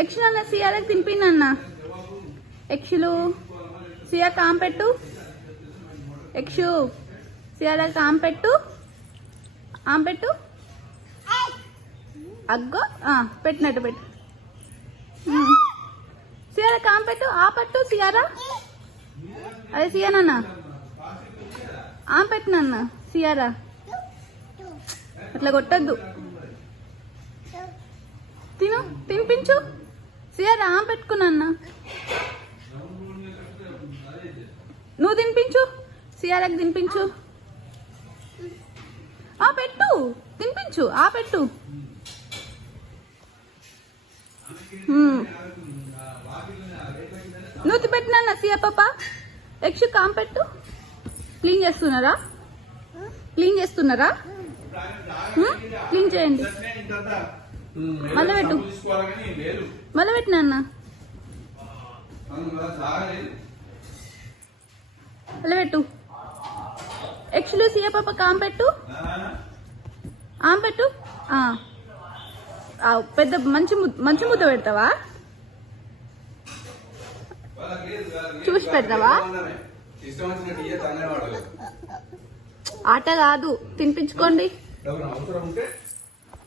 యక్షు అన్న సియాలకు తినిపిందన్న. యక్షులు సియా కాంపెట్టు. యక్షు సియాలకు ఆంపెట్టు. ఆంపెట్టు. అగ్గో పెట్టినట్టు పెట్టు. సియారా కాంపెట్టు. ఆపట్టు సియారా. అదే సియానన్న ఆంపెట్టినన్న. సియారా అట్లా కొట్టద్దు. తినిపించు. సియారా ఆంపెట్టుకున్నా. నువ్వు తినిపించు. సియారాకి తినిపించు. పెట్టు. తినిపించు. పెట్టు. నువ్వు పెట్టినా సియా పాప. యక్షు కాంపెట్టు. క్లీన్ చేస్తున్నారా? క్లీన్ చేస్తున్నారా? క్లీన్ చేయండి. మళ్ళీ పెట్టు. మళ్ళీ పెట్టినా మళ్ళీ పెట్టు. యక్షులు సియా పాప కాంపెట్టు. ఆంపెట్టు. పెద్ద మంచి ముద్ద పెడతావా? చూసి పెడతావా? ఆట కాదు, తినిపించుకోండి.